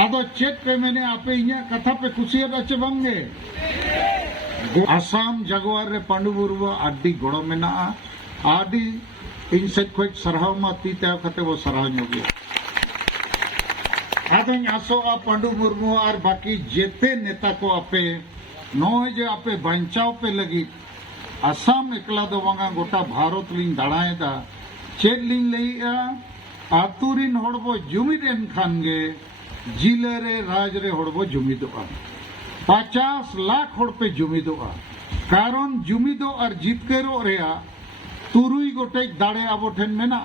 आदो चेक पे मैंने आपे इन्या कथा पे कुसिया चे बंगे आसाम जागवार रे पांडु मुर्मू आदि गड़ो मेना आदि इन सेट खोज सरहाव मा ती त्या खते वो सरहाव ᱧᱚᱜ आदो आसो आ पांडु मुर्मू और बाकी जेते नेता को आपे नोय जे आपे बंचाव पे लगी आसाम एकला दो बंगा गोटा भारत लिंग दाड़ाएदा चेक लिंग लईआ आतुरिन होड़बो जुमिद एन खानगे जिले रे राज रे होड़बो जुमिदोआ 50 लाख होड़ पे जुमिदोआ कारण जुमिदो और जितकेरो रेया तुरुई गोटे दाड़े आबो ठेन मेना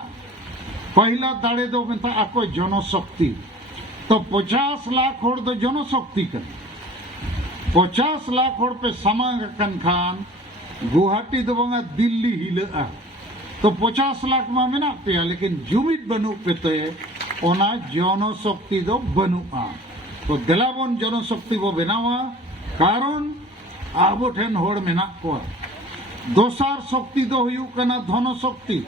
पहला दाड़े दो मेता आको जनशक्ति तो 50 लाख होड़ दो जनशक्ति कन 50 लाख होड़ पे समांग कन खान गुवाहाटी दो बंगा दिल्ली हिलआ तो 50 लाख मा मेना पे लेकिन जुमिद बनु पेते ओना जनशक्ति दो बनुआ तो देलाबन जनशक्ति बो बनावा कारण आबो ठेन होड़ मेना को दोसार शक्ति दो हुयु कना धन शक्ति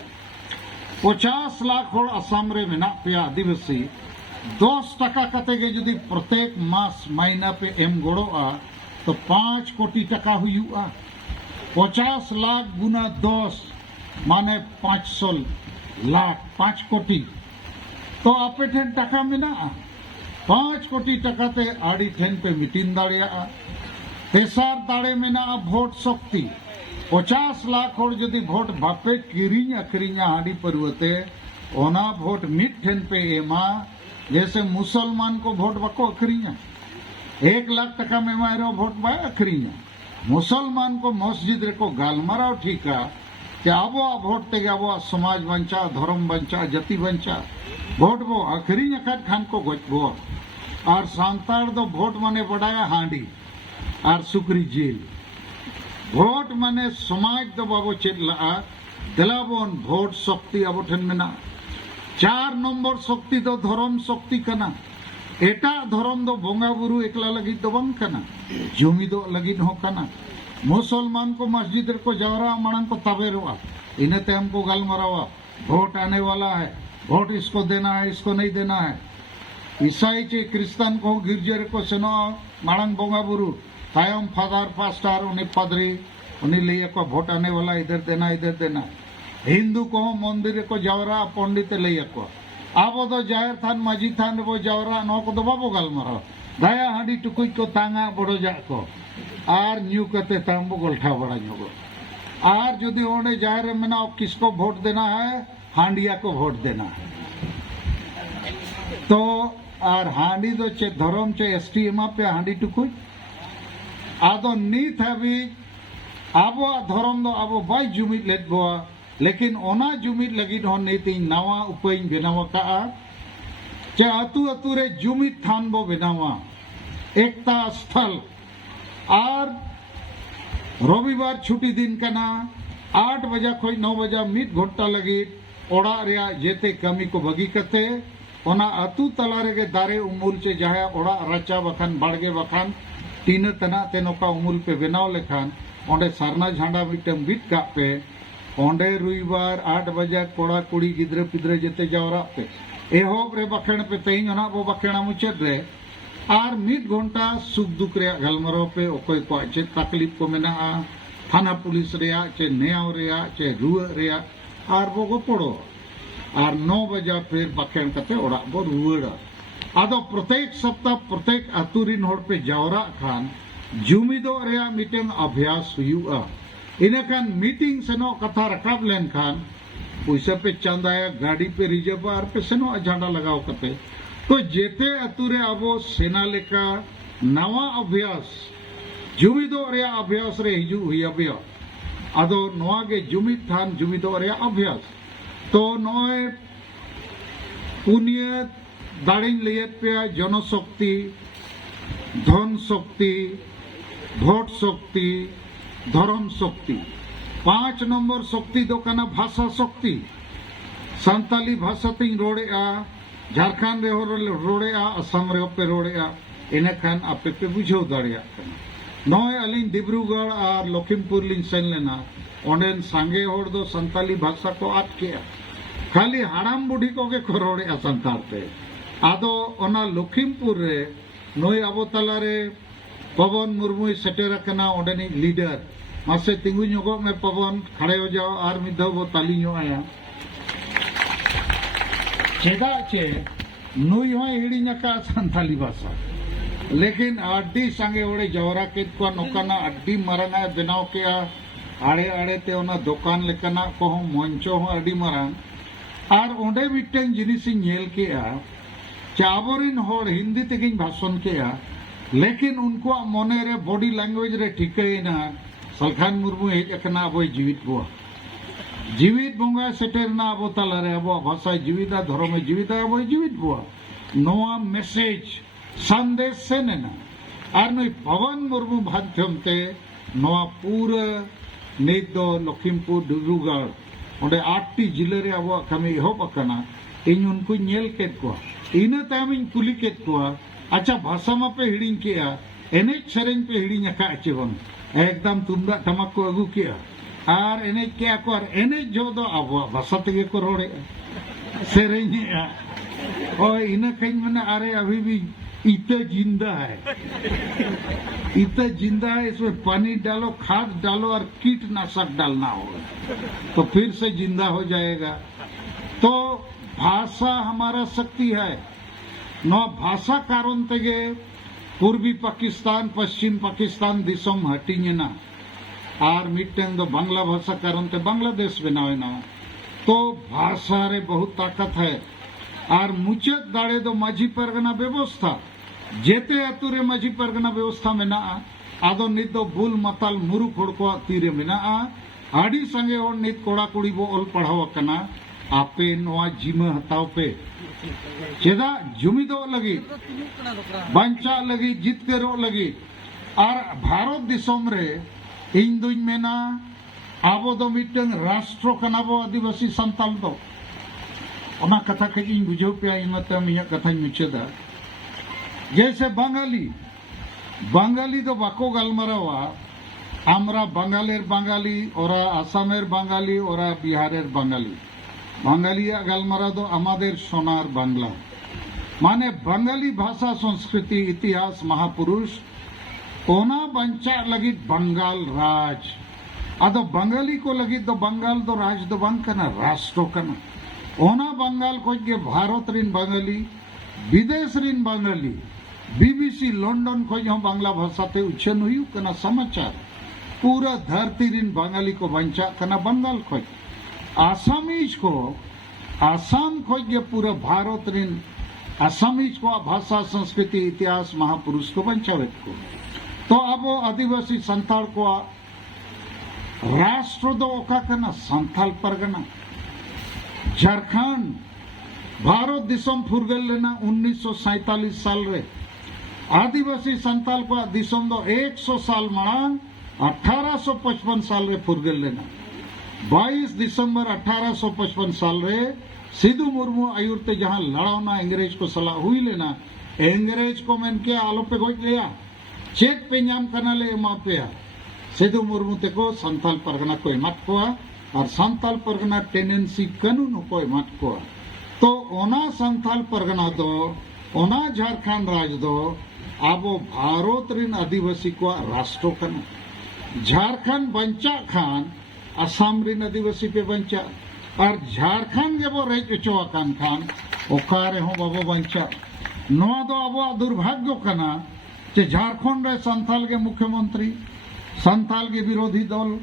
50 लाख होड़ असम रे मेना पे आदिवासी 10 टका कते के यदि प्रत्येक मास महीना पे एम गोड़ोआ तो 5 कोटी टका हुयुआ 50 लाख गुना 10 माने 500 लाख 5 कोटी तो आपे ठेन टका मेना 5 कोटी टका ते आड़ी ठेन पे मिटिन दाड़िया तेसार दाड़े मेना भोट शक्ति 50 लाख होड़ यदि भोट बापे किरिंग अखरिंग हांडी परवते ओना भोट मिट ठेन पे एमा जैसे मुसलमान को भोट बको अखरिंग 1 लाख टका में मारो भोट बा अखरिंग मुसलमान को मस्जिद रे को गालमाराव ठीका कि आबो भोट ते आबो समाज बंचा धर्म बंचा जाति बंचा भोट बो अखरिंग अखत खान को गजबो और सांतार दो भोट माने बड़ाया हांडी और सुकरी जेल भोट माने समाज दो बाबो चेला दिलाबोन भोट शक्ति आबो ठन मेना 4 नंबर शक्ति दो धर्म शक्ति कना एटा धर्म दो बोंगा बुरु एकला लगी दो बंग कना जुमिदो लगी हो कना मुसलमान को मस्जिद को जावरा मणन को तबेरुआ इन्हें ते हमको गालमरावा वोट आने वाला है वोट इसको देना है इसको नहीं देना है ईसाई चे क्रिश्चियन को गिरजे को सेनो मणन बोंगा बुरु तायम फादर पास्टर उन्हें पादरी उन्हें लिए को वोट आने वाला इधर देना हिंदू को मंदिर को जावरा पंडित लिए को आबो दो जाहिर थान माजी थान वो जावरा नो को दो बाबो गालमराव दाया हांडी टुकुई को तांगा बड़ो जा को आर न्यू कते तांबो गोल्ठा बड़ा न्योगो आर यदि ओने जाहिर मेना किसको वोट देना है हांडिया को वोट देना है तो आर हांडी दो चे धर्म चे एसटीएम पे हांडी टुकुई आदो नीत हबी आबो धर्म दो आबो बाय जुमिद लेदबो लेकिन ओना जुमिद लगी हो नीति नवा उपाय बनावा का चे अतु अतु रे जुमिद थान बो बनावा एकता स्थल और रविवार छुट्टी दिन कना 8 बजे खोज 9 बजे 1 घंटा लगी ओड़ा रिया जेते कमी को बगी कते ओना अतु तला रे दारे उमूल चे जहा ओड़ा रचा बखान बाड़गे बखान तीन तना तेनोका उमूल पे बनाव लेखान ओंडे सारना झंडा मिटम बिट का पे ओंडे रविवार 8 बजे कोड़ा कुड़ी गिद्रे पिद्रे जेते जावरा पे एहोब रे बखेण पे तेई ओना बो बखेणा मुचेद रे और 1 घंटा सुख दुख रे गलमरो पे ओकोय को चे तकलीफ को मेना थाना पुलिस रे चे नेयाव रे चे रुआ रे और वो को पड़ो और 9 बजे फिर बखेण कते ओड़ा बो रुआ आदो प्रत्येक सप्ताह प्रत्येक अतुरिन होड़ पे जावरा खान जुमिदो रे मीटिंग अभ्यास हुआ इने खान मीटिंग सेनो कथा रखाब लेन खान पैसा पे चंदाया गाड़ी पे रिजर्व और पे सेनो झंडा लगाओ कते तो जेते अतुरे अबो सेना लेका नवा अभ्यास जुमिदो रे अभ्यास रे हिजु हुई आदो नवा के जुमिद थान जुमिदो रे अभ्यास तो नय पुण्य दाड़िन लियत पे जनशक्ति धन शक्ति भोट शक्ति धर्म शक्ति 5 नंबर शक्ति दो कना भाषा शक्ति संताली भाषा तीन रोड़े झारखंड रे रोड़े असम रे पे रोड़े इने खान आपे पे बुझो दाड़िया नय अलिन डिब्रूगढ़ और लखीमपुर लिन सेन लेना ओंडेन सांगे होड़ दो संताली भाषा को आटके खाली हाड़ाम बुढ़ी को के रोड़े संताल पे आदो ओना लखीमपुर रे नोई अबो तलारे पवन मुर्मू सेटेर कना ओडेनी लीडर मासे तिंगु ᱧᱚᱜᱚᱜ में पवन खड़े हो जाओ और मिदो वो ताली ᱧᱚᱜ चेदा चे नुई हो हिड़ीका सानताली भाषा लेकिन अड्डी संगे ओड़े जवरा केद को नोकाना अड्डी मारांगा बनाव के आड़े आड़े ते ओना दुकान लेकाना को मंचो हो अड्डी मारांग और ओंडे मिटन जिनिस नेल के चाबोरिन होड़ हिंदी तेगिन भाषण के लेकिन उनको मने रे बॉडी लैंग्वेज रे ठिकैना सलखान मुर्मू हेज अकना अब जीवित बुआ जीवित बंगा सेटेरना अब तालारे अब भाषा जीविता धर्म जीविता अब जीवित बुआ नोआ मैसेज संदेश से नेना और नई पवन मुर्मू माध्यम ते नोआ पूरा नित दो लखीमपुर डिब्रूगढ़ ओंडे 8टी जिले रे अब कमी एहब अकना इन उनको नेल केद को इना ताम इन कुली केद को अच्छा भाषा मा पे हिड़िंग केया एनेज सेरेंज पे हिड़िंग अका अचे बन एकदम तुमदा टमाक को अगू किया और एनेज क्या को और एनेज जो दो अब भाषा तेगे को रोड़े सेरेंज और इना कहीं मैंने अरे अभी भी इतना जिंदा है इसमें पानी डालो खाद डालो और कीटनाशक डालना होगा तो फिर से जिंदा हो जाएगा। तो भाषा हमारा शक्ति है न भाषा कारण तेगे पूर्वी पाकिस्तान पश्चिम पाकिस्तान दिसम हटिंगेना और मिट्टें दो बांग्ला भाषा कारण ते बांग्लादेश बनावेना। तो भाषा रे बहुत ताकत है और मुचत दाड़े दो माझी परगना व्यवस्था जेते अतु रे माझी परगना व्यवस्था में ना आदो नित दो बुल मताल मुरु खोड़को तीरे में ना आड़ी संगे और नित कोड़ा कुड़ी बो ओल पढ़ाव कना आपे नोआ जिमा हताव पे चेदा जुमिदो लगी बंचा लगी जीत के रो लगी और भारत दिसोम रे इन दुई मेना आबो दो मिटंग राष्ट्र कना बो आदिवासी संताल दो ओना कथा के इन बुझो पे इनते मिया कथा मुचेदा जैसे बांगाली तो बाको गलमरावा आमरा बांगालेर बांगाली ओरा आसामेर बांगाली ओरा बिहारेर बांगाली बांगालिया गलमरा दो आमादेर सोनार बांगला माने बांगाली भाषा संस्कृति इतिहास महापुरुष ओना बंचा लगी बंगाल राज आदो बंगाली को लगी तो बंगाल दो राज दो बंग कना राष्ट्र कना ओना बंगाल को के भारत रिन बांगाली विदेश रिन बांगाली बीबीसी लंदन को जो बांग्ला भाषा ते उच्छेन हुई कना समाचार पूरा धरती रिन बांगाली को बंचा कना बंगाल को आसामीज को आसाम को ये पूरा भारत रिन आसामीज को भाषा संस्कृति इतिहास महापुरुष को बंचावे को। तो अब वो आदिवासी संताल को राष्ट्र दो ओका कना संथाल परगना झारखंड भारत दिसम फुरगल लेना 1947 साल रे आदिवासी संताल को दिसम दो 100 साल मांग 1855 साल रे फुरगल लेना 22 दिसंबर 1855 साल रे सिद्धू मुर्मू आयुरते जहां लड़ावना अंग्रेज को सलाह हुई लेना अंग्रेज को मैंने क्या आलो पे गोज लिया चेक पे नाम करना ले मापे सिद्धू मुर्मू ते को संताल परगना को मत को और संताल परगना टेनेंसी कानून को मत को तो ओना संताल परगना दो ओना झारखंड राज दो आबो भारत रिन आदिवासी को राष्ट्र कना झारखंड बंचा खान असम रिन आदिवासी पे बंचा और झारखंड के वो रह चो खान ओकारे हो बाबो बंचा नोआ दो आबो दुर्भाग्य कना जे झारखंड रे संताल के मुख्यमंत्री संताल के विरोधी दल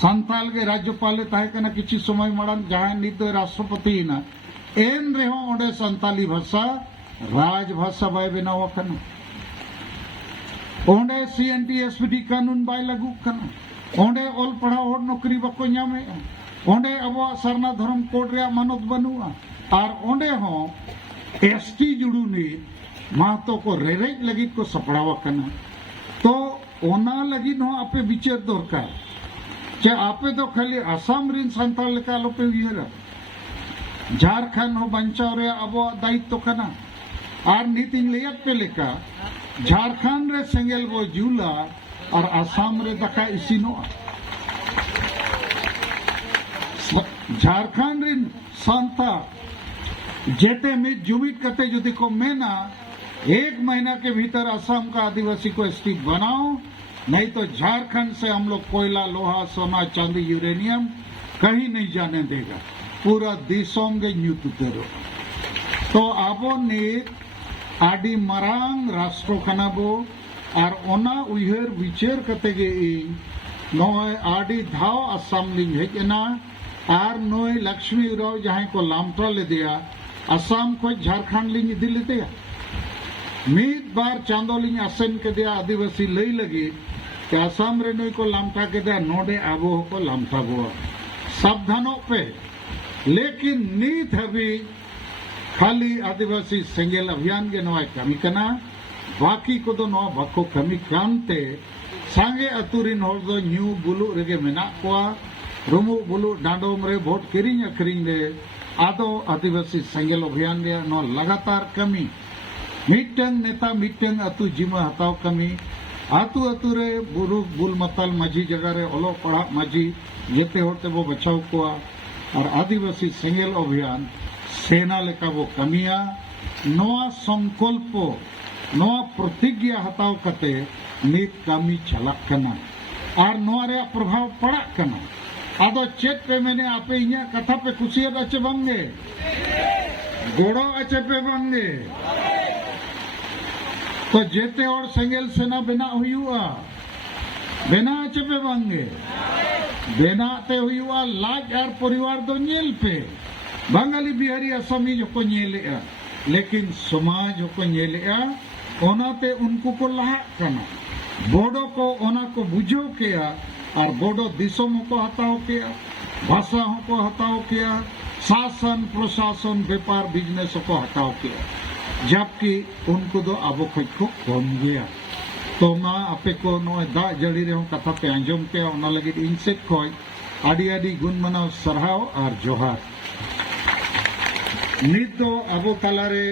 संताल के राज्यपाल ताहे कना किछि समय माड़ान जहां नित राष्ट्रपति ना एन रे हो ओडे संताली भाषा राजभाषा बाय बनाव कना ओंडे सीएनटी एसपीटी कानून बाय लागू कना ओंडे ओल पढ़ा और नौकरी बको नामे ओंडे अब सरना धर्म कोड रे मानत बनुआ और ओंडे हो एसटी जुड़ूनी महतो को रेरेज लगी को सपड़ावा कना तो ओना लगी नो आपे विचार दरकार चे आपे तो खाली आसाम रिन संताल लेका लोपे उयरा झारखंड हो बंचाव रे अब दायित्व कना और नीति लेयत पे लेका झारखंड रे सेंगेल वो जुला और आसाम रे दका इसिनो झारखंड रिन संता जेते मित जुमित करते जुदी को मेना 1 महीना के भीतर असम का आदिवासी को स्टेट बनाओ, नहीं तो झारखंड से हम लोग कोयला, लोहा, सोना, चांदी, यूरेनियम कहीं नहीं जाने देगा, पूरा दिसोंगे न्यूत उतरो। तो आबो नित आदि मरांग राष्ट्र कनाबो और ओना उयहर विचार कते गे नय आदि धाव असम लिंग हेजना और नय लक्ष्मी उराव जहां को लामटा ले दिया असम को झारखंड लिंग इदी ले दिया मित बार चांदो लिंग आसन के दिया आदिवासी लई लगी कि असम रे नय को लामटा के दिया नोडे आबो को लामटा बो सावधानों पे। लेकिन नीत हबी खाली आदिवासी सेंगेल अभियान के नवा कमी कना, बाकी को दो नवा बको कमी कानते सांगे अतुरिन होर दो न्यू बुलु रेगे मेना कोआ, रुमु बुलु डांडोम रे वोट किरिंग अखरिंग रे आदो आदिवासी सेंगेल अभियान रे नो लगातार कमी मिटंग नेता मिटंग अतु जिमा हताव कमी आतु अतु रे बुरु बुल मतल माझी जगह रे ओलो पढ़ा माझी जेते होते वो बचाव कोआ और आदिवासी सेंगेल अभियान सेना लेका वो कमिया नोआ संकल्पो नोआ प्रतिज्ञा हताव कते नित कमी चलक कना और नोआ रे प्रभाव पड़ा कना। आदो चेक पे मैंने आपे इन्या कथा पे खुशियत अच्छे बंगे गोड़ो अच्छे पे बंगे तो जेते और सेंगेल सेना बिना हुआ बिना अच्छे पे बंगे बेनाते हुआ लाज और परिवार दो नेल पे बंगाली बिहारी असमी जो को नेलेआ लेकिन समाज को नेलेआ ओनाते उनको को लाहा कना बोडो को ओना को बुझो किया और बोडो दिसों को हटाओ किया भाषा को हटाओ किया शासन प्रशासन व्यापार बिजनेस को हटाओ किया जबकि उनको तो अब को कम गया। तो मा आपे को नो दा जड़ी रे कथा पे आंजम के ओना लगे इनसे कोई आदि आदि गुण मनाव सरहाव और जोहार। नित दो अबो तालारे